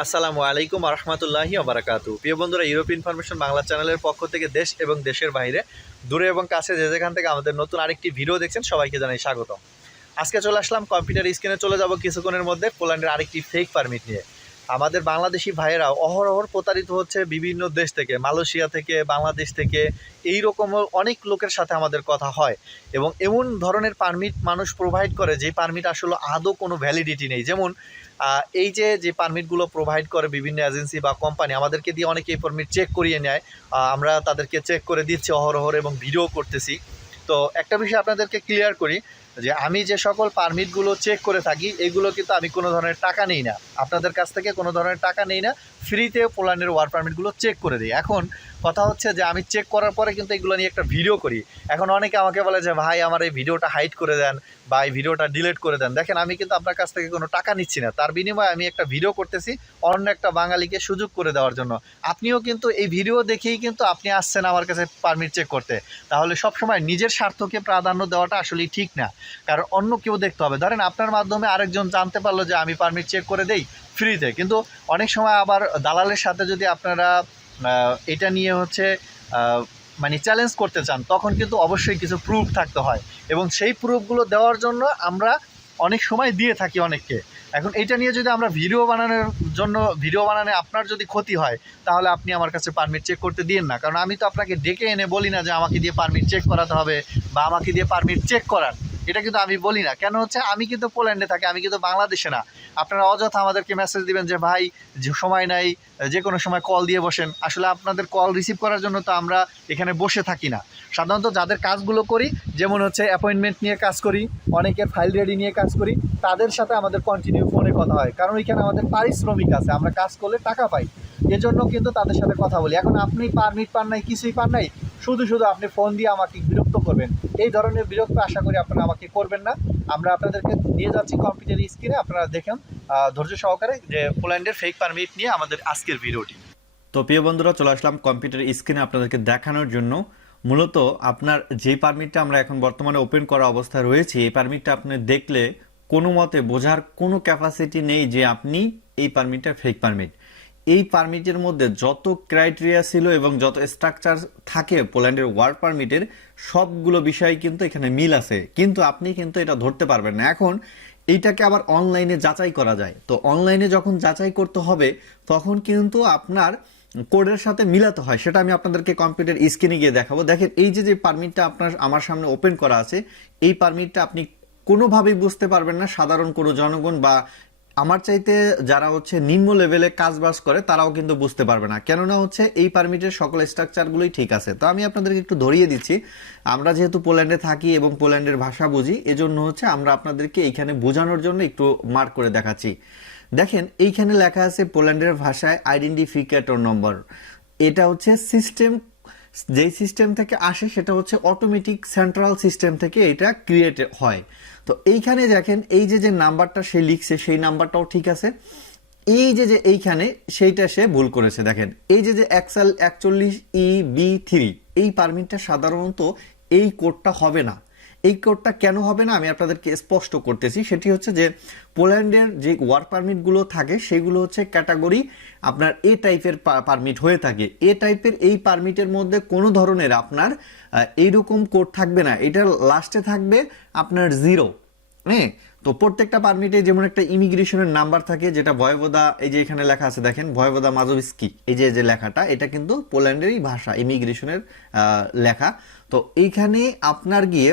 আসসালামু আলাইকুম রহমতুল্লাহি ওবারাকাতু। প্রিয় বন্ধুরা, ইউরোপ ইনফরমেশন বাংলা চ্যানেলের পক্ষ থেকে দেশ এবং দেশের বাইরে, দূরে এবং কাছে যে যেখান থেকে আমাদের নতুন আরেকটি ভিডিও দেখছেন সবাইকে জানাই স্বাগতম। আজকে চলে আসলাম কম্পিউটার স্ক্রিনে চলে যাব কিছুক্ষণের মধ্যে পোল্যান্ডের আরেকটি ফেক পারমিট নিয়ে। আমাদের বাংলাদেশি ভাইয়েরা অহরহ প্রতারিত হচ্ছে বিভিন্ন দেশ থেকে, মালয়েশিয়া থেকে, বাংলাদেশ থেকে, এই রকম অনেক লোকের সাথে আমাদের কথা হয় এবং এমন ধরনের পারমিট মানুষ প্রোভাইড করে যে পারমিট আসলে আদৌ কোনো ভ্যালিডিটি নেই। যেমন এই যে পারমিটগুলো প্রোভাইড করে বিভিন্ন এজেন্সি বা কোম্পানি, আমাদেরকে দিয়ে অনেকে এই পারমিট চেক করিয়ে নেয়। আমরা তাদেরকে চেক করে দিচ্ছি অহরহ এবং ভিডিও করতেছি। তো একটা বিষয় আপনাদেরকে ক্লিয়ার করি যে আমি যে সকল পারমিটগুলো চেক করে থাকি এগুলো কিন্তু আমি কোনো ধরনের টাকা নেই না, আপনাদের কাছ থেকে কোনো ধরনের টাকা নেই না, ফ্রিতে পোল্যান্ডের ওয়ার্ক পারমিটগুলো চেক করে দিই। এখন কথা হচ্ছে যে আমি চেক করার পরে কিন্তু এগুলো নিয়ে একটা ভিডিও করি। এখন অনেকে আমাকে বলে যে ভাই আমার এই ভিডিওটা হাইড করে দেন বা এই ভিডিওটা ডিলিট করে দেন। দেখেন, আমি কিন্তু আপনার কাছ থেকে কোনো টাকা নিচ্ছি না, তার বিনিময়ে আমি একটা ভিডিও করতেছি অন্য একটা বাঙালিকে সুযোগ করে দেওয়ার জন্য। আপনিও কিন্তু এই ভিডিও দেখেই কিন্তু আপনি আসছেন আমার কাছে পারমিট চেক করতে। তাহলে সবসময় নিজের স্বার্থকে প্রাধান্য দেওয়াটা আসলেই ঠিক না, কারণ অন্য কেউ দেখতে হবে। ধরেন আপনার মাধ্যমে আরেকজন জানতে পারলো যে আমি পারমিট চেক করে দেই ফ্রিতে, কিন্তু অনেক সময় আবার দালালের সাথে যদি আপনারা এটা নিয়ে মানে চ্যালেঞ্জ করতে চান, তখন কিন্তু অবশ্যই কিছু প্রুফ থাকতে হয় এবং সেই প্রুফগুলো দেওয়ার জন্য আমরা অনেক সময় দিয়ে থাকি অনেককে। এখন এইটা নিয়ে যদি আমরা ভিডিও বানানো আপনার যদি ক্ষতি হয়, তাহলে আপনি আমার কাছে পারমিট চেক করতে দিন না। কারণ আমি তো আপনাকে ডেকে এনে বলি না যে আমাকে দিয়ে পারমিট চেক করাতে হবে বা আমাকে দিয়ে পারমিট চেক করান, এটা কিন্তু আমি বলি না। কেন হচ্ছে, আমি কিন্তু পোল্যান্ডে থাকি, আমি কিন্তু বাংলাদেশে না। আপনারা অযথা আমাদেরকে মেসেজ দিবেন যে ভাই যে সময় নাই, যে কোনো সময় কল দিয়ে বসেন। আসলে আপনাদের কল রিসিভ করার জন্য তো আমরা এখানে বসে থাকি না। সাধারণত যাদের কাজগুলো করি, যেমন হচ্ছে অ্যাপয়েন্টমেন্ট নিয়ে কাজ করি, অনেকের ফাইল রেডি নিয়ে কাজ করি, তাদের সাথে আমাদের কন্টিনিউ ফোনে কথা হয়। কারণ এখানে আমাদের পারিশ্রমিক আছে, আমরা কাজ করলে টাকা পাই, এজন্য কিন্তু তাদের সাথে কথা বলি। এখন আপনি পারমিট পান নাই, কিছুই পান নাই, শুধু আপনি ফোন দিয়ে আমাকে বিরক্ত করবেন, এই ধরনের বিরক্ত আশা করি আপনারা আমাকে করবেন না। আমরা আপনাদেরকে নিয়ে যাচ্ছি কম্পিউটার স্ক্রিনে, আপনারা দেখেন ধৈর্য সহকারে যে পোল্যান্ডের ফেক পারমিট নিয়ে আমাদের আজকের ভিডিওটি। তো প্রিয় বন্ধুরা, চলে আসলাম কম্পিউটার স্ক্রিনে আপনাদেরকে দেখানোর জন্য। মূলত আপনার যে পারমিটটা আমরা এখন বর্তমানে ওপেন করা অবস্থায় রয়েছে, এই পারমিটটা আপনি দেখলে কোনো মতে বোঝার কোনো ক্যাপাসিটি নেই যে আপনি এই পারমিটটা ফেক পারমিট। এই পারমিটের মধ্যে যত ক্রাইটেরিয়া ছিল এবং যত স্ট্রাকচার থাকে পোল্যান্ডের ওয়ার্ক পারমিটের, সবগুলো বিষয় কিন্তু এখানে মিল আছে, কিন্তু আপনি কিন্তু এটা ধরতে পারবেন না। এখন এইটাকে আবার অনলাইনে যাচাই করা যায়। তো অনলাইনে যখন যাচাই করতে হবে, তখন কিন্তু আপনার কোডের সাথে মিলাতে হয়। সেটা আমি আপনাদেরকে কম্পিউটার স্ক্রিনে গিয়ে দেখাবো। দেখেন, এই যে পারমিটটা আপনার আমার সামনে ওপেন করা আছে, এই পারমিটটা আপনি কোনোভাবেই বুঝতে পারবেন না, সাধারণ কোনো জনগণ বা আমার চাইতে যারা নিম্ন লেভেলে কাজবাজ করে তারাও কিন্তু বুঝতে পারবে না। কেননা এই পারমিটের সকল স্ট্রাকচারগুলোই ঠিক আছে। তো আমি আপনাদেরকে একটু ধরিয়ে দিচ্ছি। আমরা যেহেতু পোল্যান্ডে থাকি এবং পোল্যান্ডের ভাষা বুঝি, এজন্য আমরা আপনাদেরকে এইখানে বোঝানোর জন্য একটু মার্ক করে দেখাচ্ছি। দেখেন, এইখানে লেখা আছে পোল্যান্ডের ভাষায় আইডেন্টিফিকেটর নম্বর। এটা সিস্টেম, যেই সিস্টেম থেকে আসে সেটা অটোমেটিক সেন্ট্রাল সিস্টেম থেকে এটা ক্রিয়েট হয়। তো এইখানে দেখেন, এই যে নাম্বারটা সে লিখছে সেই নাম্বারটাও ঠিক আছে। এই যে এইখানে সেইটা সে ভুল করেছে। দেখেন, এই যে এক্সএল 41EB3, এই পারমিটটা সাধারণত এই কোডটা হবে না। এই কোডটা কেন হবে না আমি আপনাদেরকে স্পষ্ট করতেছি। সেটি যে পোল্যান্ডের যে ওয়ার্ক পারমিটগুলো থাকে সেগুলো ক্যাটাগরি আপনার এ টাইপের পারমিট হয়ে থাকে। এ টাইপের এই পারমিটের মধ্যে কোনো ধরনের আপনার এইরকম কোড থাকবে না, এটা লাস্টে থাকবে আপনার 0। হ্যাঁ, তো প্রত্যেকটা পারমিটে যেমন একটা ইমিগ্রেশনের নাম্বার থাকে, যেটা ভয়েভোদা, এই যে এখানে লেখা আছে দেখেন ভয়েভোদা মাজোভিস্কি, এই যে লেখাটা, এটা কিন্তু পোল্যান্ডেরই ভাষা, ইমিগ্রেশনের লেখা। তো এইখানে আপনার গিয়ে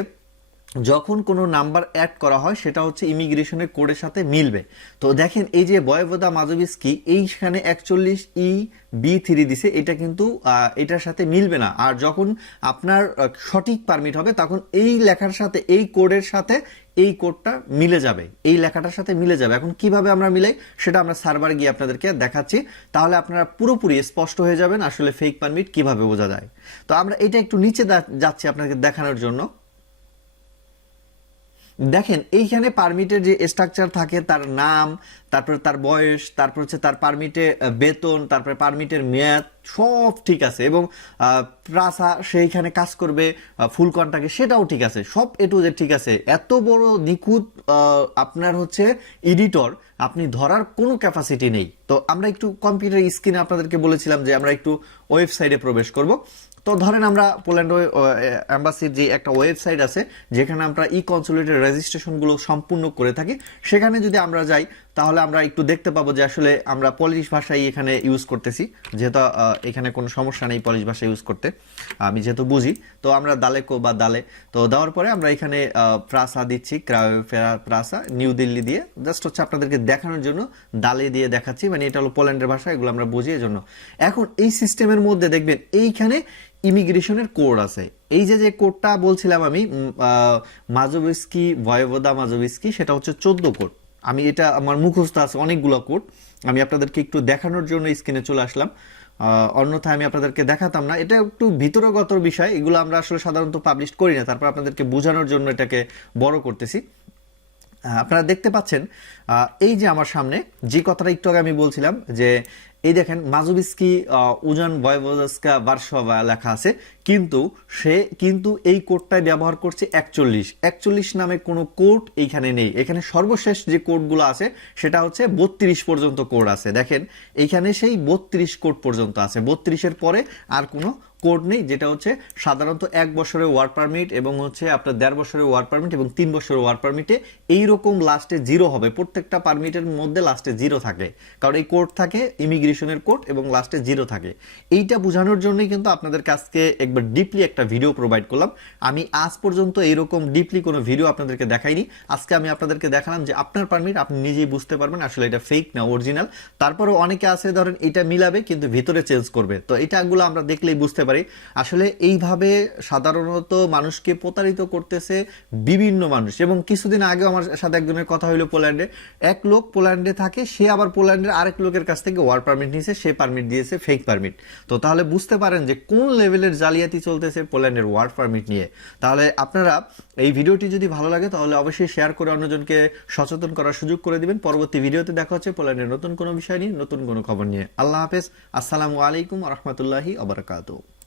যখন কোনো নাম্বার অ্যাড করা হয় সেটা ইমিগ্রেশনের কোডের সাথে মিলবে। তো দেখেন, এই যে ভয়েভোদা মাজোভিস্কি এইখানে 41EB3 দিছে, এটা কিন্তু এটার সাথে মিলবে না। আর যখন আপনার সঠিক পারমিট হবে তখন এই লেখার সাথে, এই কোডের সাথে এই কোডটা মিলে যাবে, এই লেখাটার সাথে মিলে যাবে। এখন কিভাবে আমরা মিলাই সেটা আমরা সার্ভারে গিয়ে আপনাদেরকে দেখাচ্ছি, তাহলে আপনারা পুরোপুরি স্পষ্ট হয়ে যাবেন আসলে ফেক পারমিট কিভাবে বোঝা যায়। তো আমরা এটা একটু নিচে যাচ্ছি আপনাকে দেখানোর জন্য। দেখেন, এইখানে পারমিটের যে স্ট্রাকচার থাকে, তার নাম, তারপর তার বয়স, তারপর তার পারমিটে বেতন, তারপরে পারমিটের মেয়াদ, সব ঠিক আছে। এবং প্রাসা সেইখানে কাজ করবে ফুল কন্ট্রাক্টে, সেটাও ঠিক আছে, সব এ টু জেড ঠিক আছে। এত বড় নিখুঁত আপনার এডিটর আপনি ধরার কোনো ক্যাপাসিটি নেই। তো আমরা একটু কম্পিউটার স্ক্রিনে আপনাদেরকে বলেছিলাম যে আমরা একটু ওয়েবসাইটে প্রবেশ করব। তো ধরেন আমরা পোল্যান্ড এম্বাসির যে একটা ওয়েবসাইট আছে যেখানে আমরা ই কনসুলেটের রেজিস্ট্রেশনগুলো সম্পূর্ণ করে থাকি, সেখানে যদি আমরা যাই তাহলে আমরা একটু দেখতে পাবো যে আসলে আমরা পলিশ ভাষাই এখানে ইউজ করতেছি, যেহেতু এখানে কোনো সমস্যা নেই পলিশ ভাষা ইউজ করতে, আমি যেহেতু বুঝি। তো আমরা দালেকো বা দালে তো দেওয়ার পরে আমরা এখানে প্রাসা দিচ্ছি, প্রাসা নিউ দিল্লি দিয়ে, জাস্ট হচ্ছে আপনাদেরকে দেখানোর জন্য দালে দিয়ে দেখাচ্ছি, মানে এটা হলো পোল্যান্ডের ভাষা, এগুলো আমরা বুঝি এর জন্য। এখন এই সিস্টেমের মধ্যে দেখবেন এইখানে ইমিগ্রেশনের কোড আছে। এই যে যে কোডটা বলছিলাম আমি, মাজোভিস্কি ভয়েভোদা মাজোভিস্কি, সেটা হচ্ছে 14 কোড। আমি এটা আমার মুখস্থ আছে অনেকগুলো কোড, আমি আপনাদেরকে একটু দেখানোর জন্য স্ক্রিনে চলে আসলাম, অন্যথায় আমি আপনাদেরকে দেখাতাম না। এটা একটু ভিতরগত বিষয়, এগুলো আমরা আসলে সাধারণত পাবলিশ করি না, তারপর আপনাদেরকে বোঝানোর জন্য এটাকে বড় করতেছি। আপনারা দেখতে পাচ্ছেন এই যে আমার সামনে যে কথাটা একটু আগে আমি বলছিলাম যে এই দেখেন মাজোভিস্কি উজান ভয়েভোদাস্কা ভার্সোভা লেখা আছে, কিন্তু সে কিন্তু এই কোডটাই ব্যবহার করছে 41 নামে কোনো কোড এইখানে নেই। এখানে সর্বশেষ যে কোডগুলো আছে সেটা হচ্ছে 32 পর্যন্ত কোড আছে। দেখেন এইখানে সেই 32 কোড পর্যন্ত আছে, 32-এর পরে আর কোনো কোড নেই, যেটা হচ্ছে সাধারণত 1 বছরের ওয়ার্ক পারমিট এবং হচ্ছে আপনার 1.5 বছরের ওয়ার্ক পারমিট এবং 3 বছরের ওয়ার্ক পারমিটে এইরকম লাস্টে 0 হবে, প্রত্যেকটা পারমিটের মধ্যে লাস্টে 0 থাকে, কারণ এই কোড থাকে ইমিগ্রেশনের কোড এবং লাস্টে 0 থাকে। এইটা বোঝানোর জন্যই কিন্তু আপনাদের কাছকে একবার ডিপলি একটা ভিডিও প্রোভাইড করলাম। আমি আজ পর্যন্ত এইরকম ডিপলি কোনো ভিডিও আপনাদেরকে দেখাইনি, আজকে আমি আপনাদেরকে দেখালাম যে আপনার পারমিট আপনি নিজেই বুঝতে পারবেন আসলে এটা ফেক না অরিজিনাল। তারপরেও অনেকে আছে ধরেন এটা মিলাবে কিন্তু ভিতরে চেঞ্জ করবে, তো এটাগুলো আমরা দেখলেই বুঝতে পারি আসলে এইভাবে সাধারণত মানুষকে প্রতারিত করতেছে বিভিন্ন মানুষ। এবং কিছুদিন আগে আমার সাথে একজনের কথা হইলো, পোল্যান্ডে এক লোক পোল্যান্ডে থাকে, সে আবার পোল্যান্ডের আরেক লোকের কাছ থেকে ওয়ার্ক পারমিট নিয়েছে, সে পারমিট দিয়েছে ফেক পারমিট। তো তাহলে বুঝতে পারেন যে কোন লেভেলের জালিয়াতি চলতেছে পোল্যান্ডের ওয়ার্ক পারমিট নিয়ে। তাহলে আপনারা এই ভিডিওটি যদি ভালো লাগে তাহলে অবশ্যই শেয়ার করে অন্যজনকে সচেতন করার সুযোগ করে দিবেন। পরবর্তী ভিডিওতে দেখা হচ্ছে পোল্যান্ডের নতুন কোনো বিষয় নিয়ে, নতুন কোনো খবর নিয়ে। আল্লাহ হাফেজ, আসসালামু আলাইকুম রহমতুল্লাহি আবরাকাতুহু।